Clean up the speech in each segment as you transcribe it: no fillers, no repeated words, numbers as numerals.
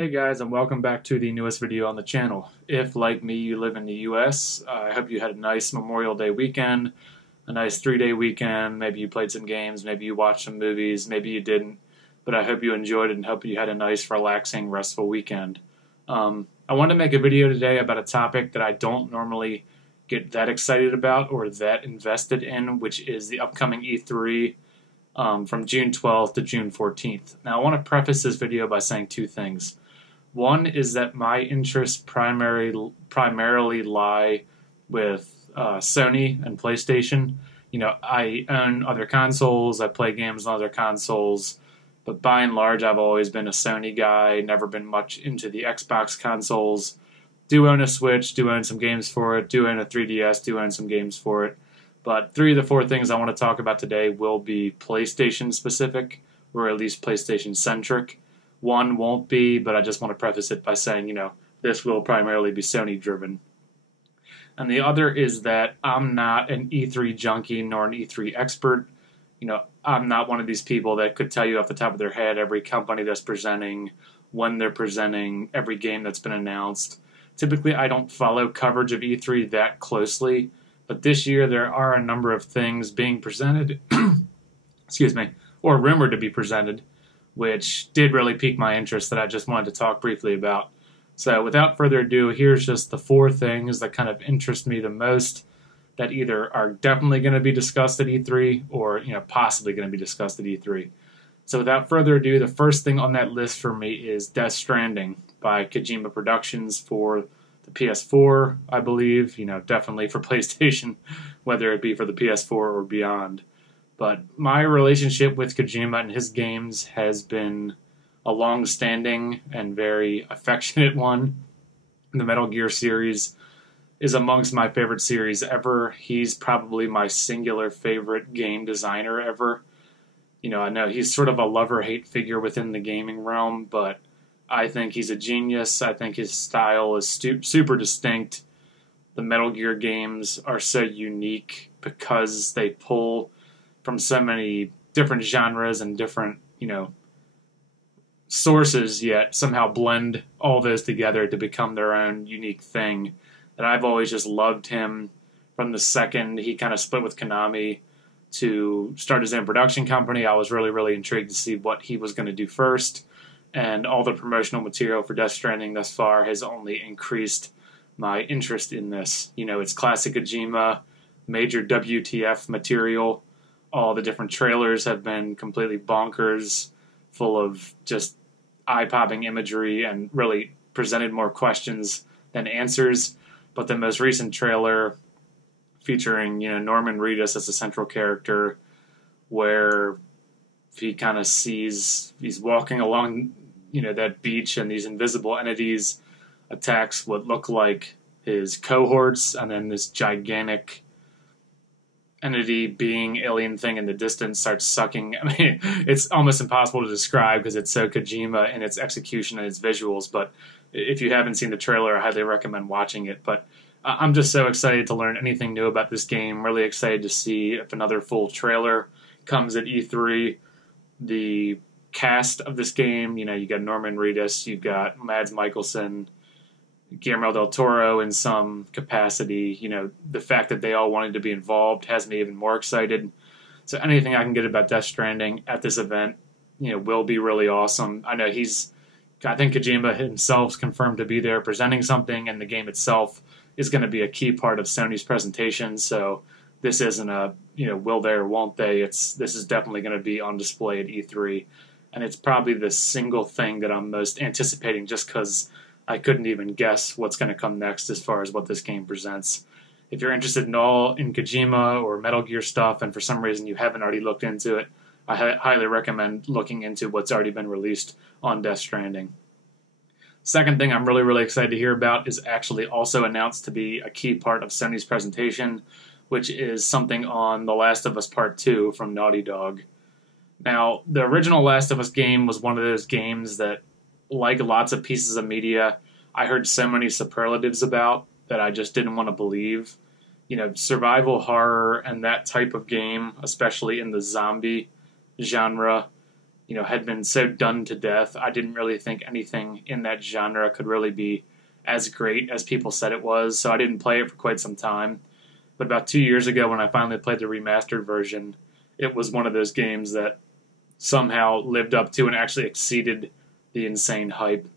Hey guys, and welcome back to the newest video on the channel. If, like me, you live in the US, I hope you had a nice Memorial Day weekend, a nice 3-day weekend. Maybe you played some games, maybe you watched some movies, maybe you didn't, but I hope you enjoyed it and hope you had a nice, relaxing, restful weekend. I wanted to make a video today about a topic that I don't normally get that excited about or that invested in, which is the upcoming E3 from June 12th to June 14th. Now, I want to preface this video by saying two things. One is that my interests primarily lie with Sony and PlayStation. You know, I own other consoles, I play games on other consoles, but by and large, I've always been a Sony guy, never been much into the Xbox consoles. Do own a Switch, do own some games for it, do own a 3DS, do own some games for it. But three of the four things I want to talk about today will be PlayStation specific, or at least PlayStation centric. One won't be, but I just want to preface it by saying, this will primarily be Sony driven. And the other is that I'm not an E3 junkie nor an E3 expert. I'm not one of these people that could tell you off the top of their head every company that's presenting, when they're presenting, every game that's been announced. Typically, I don't follow coverage of E3 that closely, but this year there are a number of things being presented, excuse me, or rumored to be presented, which did really pique my interest that I just wanted to talk briefly about. So without further ado, here's just the four things that kind of interest me the most that either are definitely going to be discussed at E3 or possibly going to be discussed at E3. So without further ado, the first thing on that list for me is Death Stranding by Kojima Productions for the PS4, I believe, definitely for PlayStation, whether it be for the PS4 or beyond. But my relationship with Kojima and his games has been a long-standing and very affectionate one. The Metal Gear series is amongst my favorite series ever. He's probably my singular favorite game designer ever. I know he's sort of a love-or-hate figure within the gaming realm, but I think he's a genius. I think his style is super distinct. The Metal Gear games are so unique because they pull from so many different genres and different, sources, yet somehow blend all those together to become their own unique thing. And I've always just loved him from the second he kind of split with Konami to start his own production company. I was really, really intrigued to see what he was going to do first. And all the promotional material for Death Stranding thus far has only increased my interest in this. It's classic Kojima, major WTF material. All the different trailers have been completely bonkers, full of just eye-popping imagery and really presented more questions than answers. But the most recent trailer featuring, Norman Reedus as a central character, where he kind of sees he's walking along, that beach and these invisible entities attacks what look like his cohorts, and then this gigantic entity being alien thing in the distance starts sucking. I mean, it's almost impossible to describe because it's so Kojima in its execution and its visuals. But if you haven't seen the trailer, I highly recommend watching it. But I'm just so excited to learn anything new about this game. Really excited to see if another full trailer comes at E3. The cast of this game, you got Norman Reedus, you've got Mads Mikkelsen, Guillermo del Toro in some capacity. The fact that they all wanted to be involved has me even more excited. So anything I can get about Death Stranding at this event, will be really awesome. I think Kojima himself's confirmed to be there presenting something, and the game itself is going to be a key part of Sony's presentation. So this isn't a, will they or won't they. This is definitely going to be on display at E3. And it's probably the single thing that I'm most anticipating just because I couldn't even guess what's going to come next as far as what this game presents. If you're interested in Kojima or Metal Gear stuff, and for some reason you haven't already looked into it, I highly recommend looking into what's already been released on Death Stranding. Second thing I'm really, really excited to hear about is actually also announced to be a key part of Sony's presentation, which is something on The Last of Us Part 2 from Naughty Dog. Now, the original Last of Us game was one of those games that, like lots of pieces of media, I heard so many superlatives about that I just didn't want to believe. Survival horror and that type of game, especially in the zombie genre, had been so done to death. I didn't really think anything in that genre could really be as great as people said it was, so I didn't play it for quite some time. But about 2 years ago, when I finally played the remastered version, it was one of those games that somehow lived up to and actually exceeded the insane hype.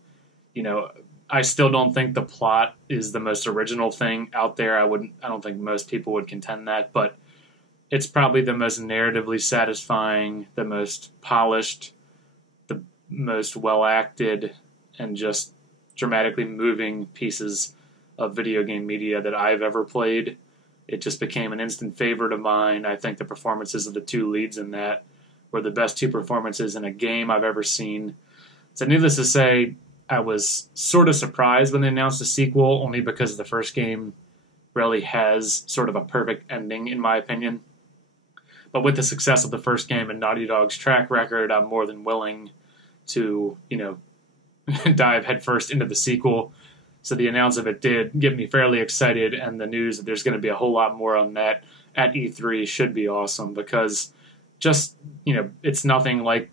I still don't think the plot is the most original thing out there. I don't think most people would contend that, but it's probably the most narratively satisfying, the most polished, the most well acted, and just dramatically moving pieces of video game media that I've ever played. It just became an instant favorite of mine. I think the performances of the two leads in that were the best two performances in a game I've ever seen. So needless to say, I was sort of surprised when they announced a sequel, only because the first game really has sort of a perfect ending, in my opinion. But with the success of the first game and Naughty Dog's track record, I'm more than willing to, dive headfirst into the sequel. So the announcement of it did get me fairly excited, and the news that there's going to be a whole lot more on that at E3 should be awesome, because just, it's nothing like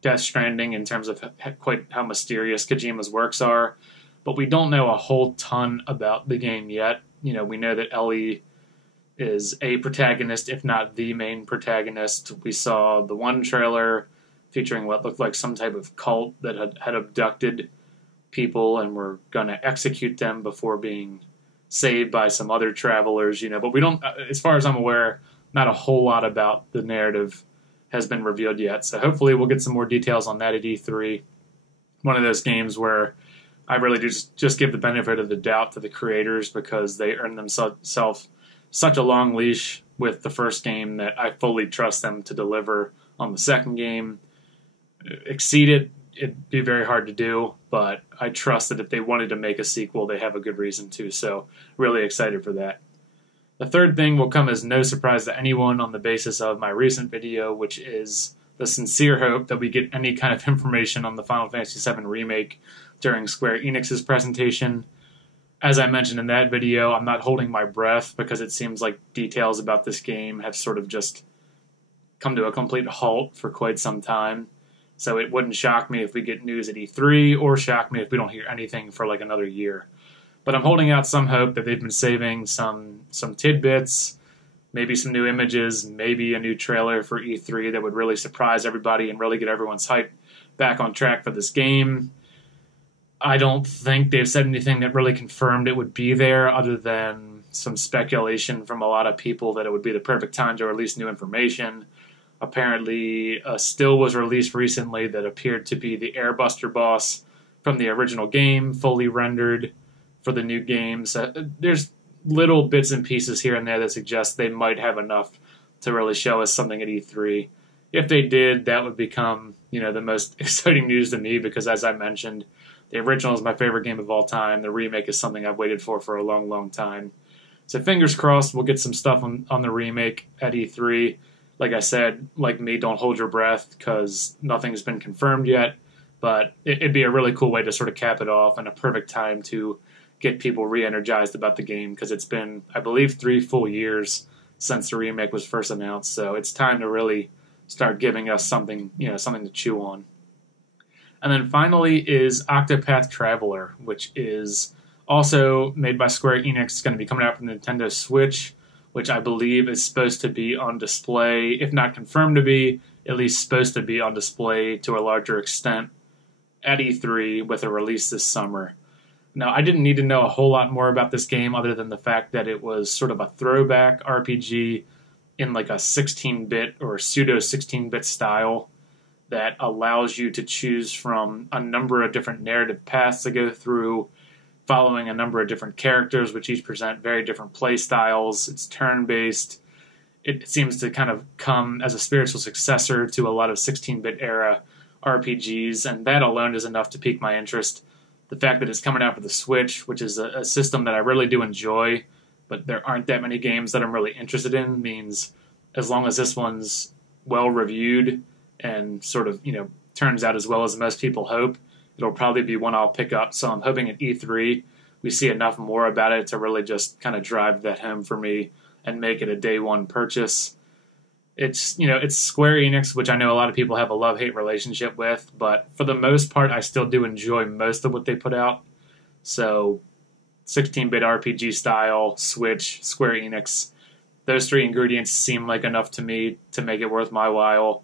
Death Stranding in terms of quite how mysterious Kojima's works are, but we don't know a whole ton about the game yet. We know that Ellie is a protagonist, if not the main protagonist. We saw the one trailer featuring what looked like some type of cult that had abducted people and were going to execute them before being saved by some other travelers, but we don't, as far as I'm aware, not a whole lot about the narrative has been revealed yet. So hopefully we'll get some more details on that at E3. One of those games where I really do just give the benefit of the doubt to the creators, because they earned themselves such a long leash with the first game that I fully trust them to deliver on the second game. Exceed it, it'd be very hard to do, but I trust that if they wanted to make a sequel, they have a good reason to, so really excited for that. The third thing will come as no surprise to anyone on the basis of my recent video, which is the sincere hope that we get any kind of information on the Final Fantasy VII Remake during Square Enix's presentation. As I mentioned in that video, I'm not holding my breath, because it seems like details about this game have sort of just come to a complete halt for quite some time. So it wouldn't shock me if we get news at E3, or shock me if we don't hear anything for like another year. But I'm holding out some hope that they've been saving some tidbits, maybe some new images, maybe a new trailer for E3 that would really surprise everybody and really get everyone's hype back on track for this game. I don't think they've said anything that really confirmed it would be there, other than some speculation from a lot of people that it would be the perfect time to release new information. Apparently, a still was released recently that appeared to be the Airbuster boss from the original game, fully rendered for the new game. So there's little bits and pieces here and there that suggest they might have enough to really show us something at E3. If they did, that would become, the most exciting news to me, because as I mentioned, the original is my favorite game of all time. The remake is something I've waited for a long, long time. So fingers crossed we'll get some stuff on the remake at E3. Like I said, like me, don't hold your breath, because nothing's been confirmed yet. But it'd be a really cool way to sort of cap it off, and a perfect time to get people re-energized about the game, because it's been, I believe, 3 full years since the remake was first announced. So it's time to really start giving us something, something to chew on. And then finally is Octopus Traveler, which is also made by Square Enix. It's going to be coming out for the Nintendo Switch, which I believe is supposed to be on display, if not confirmed to be, at least supposed to be on display to a larger extent at E3 with a release this summer. Now, I didn't need to know a whole lot more about this game other than the fact that it was sort of a throwback RPG in like a 16-bit or pseudo 16-bit style that allows you to choose from a number of different narrative paths to go through, following a number of different characters, which each present very different play styles. It's turn-based. It seems to kind of come as a spiritual successor to a lot of 16-bit era RPGs, and that alone is enough to pique my interest. The fact that it's coming out for the Switch, which is a system that I really do enjoy, but there aren't that many games that I'm really interested in, means as long as this one's well-reviewed and sort of, turns out as well as most people hope, it'll probably be one I'll pick up. So I'm hoping at E3 we see enough more about it to really just kind of drive that home for me and make it a day one purchase. It's, it's Square Enix, which I know a lot of people have a love-hate relationship with, but for the most part, I still do enjoy most of what they put out. So 16-bit RPG style, Switch, Square Enix, those three ingredients seem like enough to me to make it worth my while.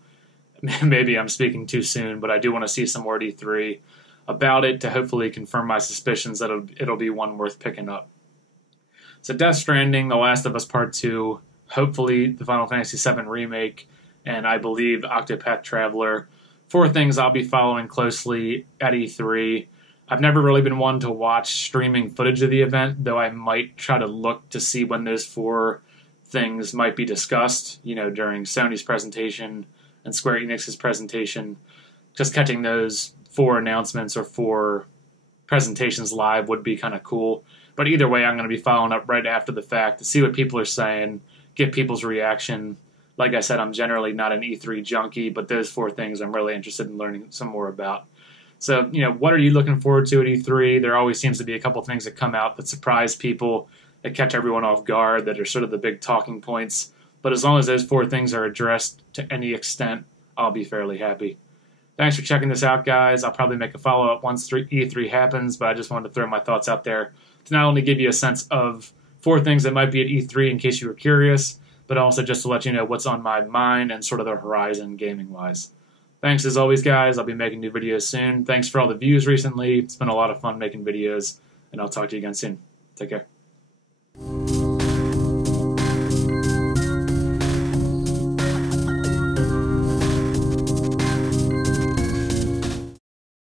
Maybe I'm speaking too soon, but I do want to see some more at E3 about it to hopefully confirm my suspicions that it'll be one worth picking up. So Death Stranding, The Last of Us Part 2, hopefully the Final Fantasy VII Remake, and I believe Octopus Traveler. 4 things I'll be following closely at E3. I've never really been one to watch streaming footage of the event, though I might try to look to see when those 4 things might be discussed, during Sony's presentation and Square Enix's presentation. Just catching those 4 announcements or 4 presentations live would be kind of cool. But either way, I'm going to be following up right after the fact to see what people are saying, get people's reaction. Like I said, I'm generally not an E3 junkie, but those 4 things I'm really interested in learning some more about. So, what are you looking forward to at E3? There always seems to be a couple things that come out that surprise people, that catch everyone off guard, that are sort of the big talking points. But as long as those 4 things are addressed to any extent, I'll be fairly happy. Thanks for checking this out, guys. I'll probably make a follow-up once E3 happens, but I just wanted to throw my thoughts out there to not only give you a sense of 4 things that might be at E3 in case you were curious, but also just to let you know what's on my mind and sort of the horizon gaming-wise. Thanks as always, guys. I'll be making new videos soon. Thanks for all the views recently. It's been a lot of fun making videos, and I'll talk to you again soon. Take care.